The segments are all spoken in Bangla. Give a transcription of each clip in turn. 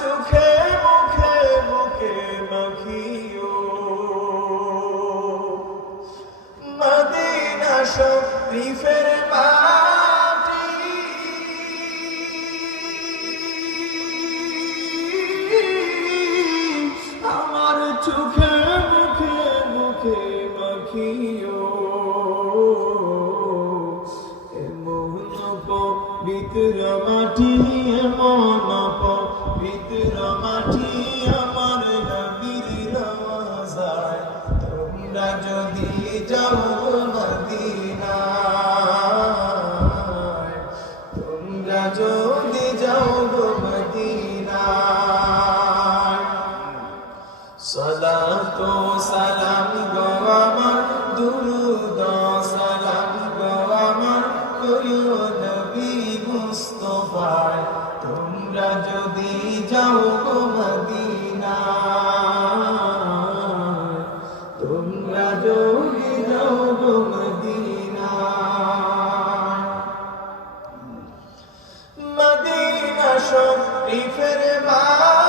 চোখে মুখে মুখে মাখিও। মদিনা শরীফের মাটি। আমার চোখে মুখে মুখে মাখিও। এমন পবিত্র মাটি, এমন যাও মদিনায় তোমরা যদি যাও মদিনায় সালাত ও সালাম গো আমার মদিনা ফেরে মাঝে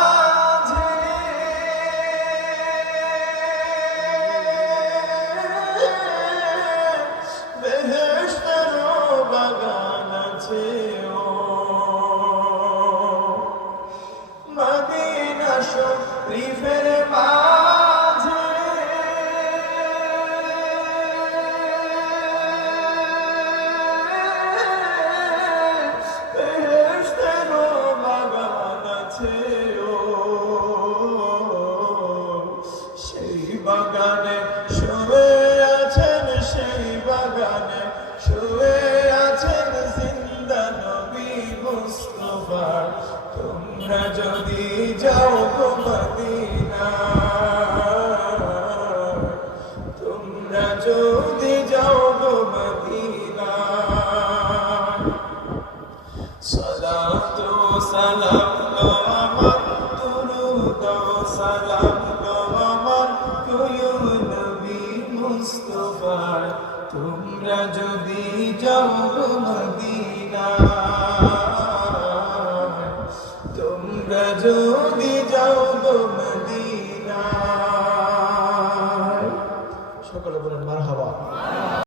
বাগানে, শুয়ে আছেন সেই বাগানে, শুয়ে আছেন জিন্দা নবী মুস্তফা। তোমরা যদি যাও গো মদিনা, তোমরা যদি যাও গো মদিনা। ও সালাম আমার ও সালাম। তোমরা যদি যাও মদিনা তোমরা যদি